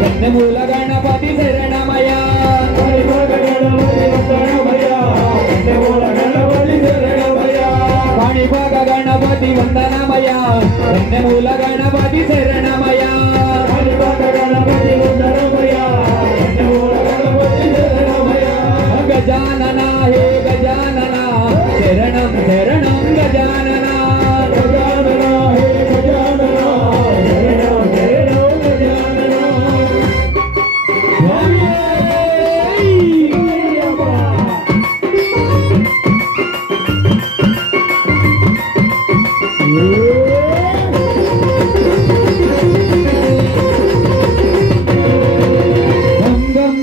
కన్నెమూల గణపతి శరణమయ కాణిపాక గణపతి వందనమయ కన్నెమూల గణపతి శరణమయ గజానన హే గజానన శరణం శరణం గజానన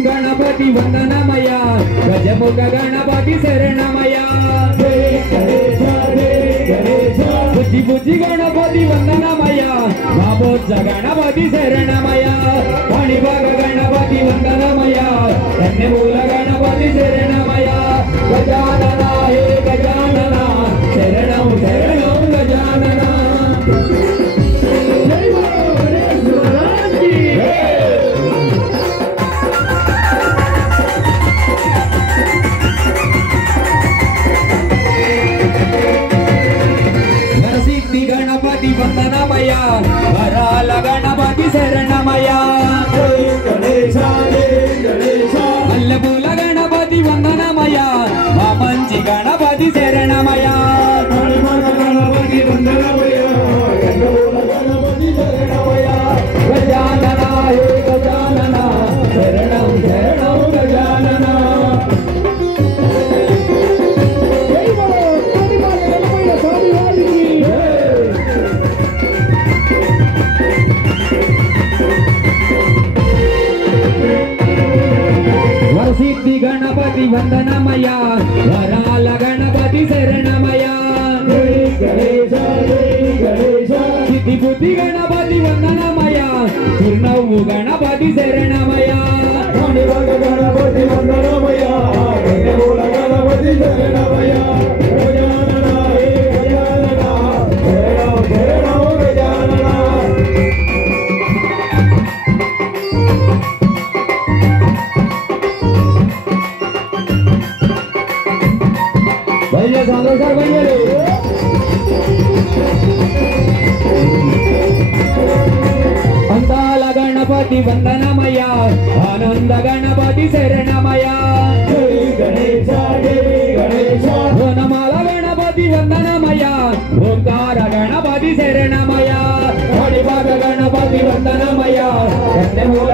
గణపతి వందనమయ గజముఖ గణపతి శరణమయ బుద్ధి బుద్ధి గణపతి వందనమయ బాబోజ గణపతి శరణమయ కాణిపాక గణపతి వందనమయ కన్నెమూల గణపతి శరణమయ గజానన హే గజానన శరణం శరణం గజానన గణపతి వందనమయ వరాల గణపతి శరణమయ మల్లెపూల గణపతి వందనమయ మా మంచి గణపతి శరణమయ గజానన హే గజానన శరణం శరణం గజానన వరసిద్ధి గణపతి వందనమయ వరాల గణపతి శరణమయ సిద్ధి బుద్ధి గణపతి వందనమయ చిరునవ్వు గణపతి శరణమయ గణపతి వందనమయ గణపతి శరణమయ అందాల గణపతి వందనమయ ఆనంద గణపతి శరణమయ వనమాల గణపతి వందనమయ ఓంకార గణపతి శరణమయ కాణిపాక గణపతి వందనమయ కన్నెమూల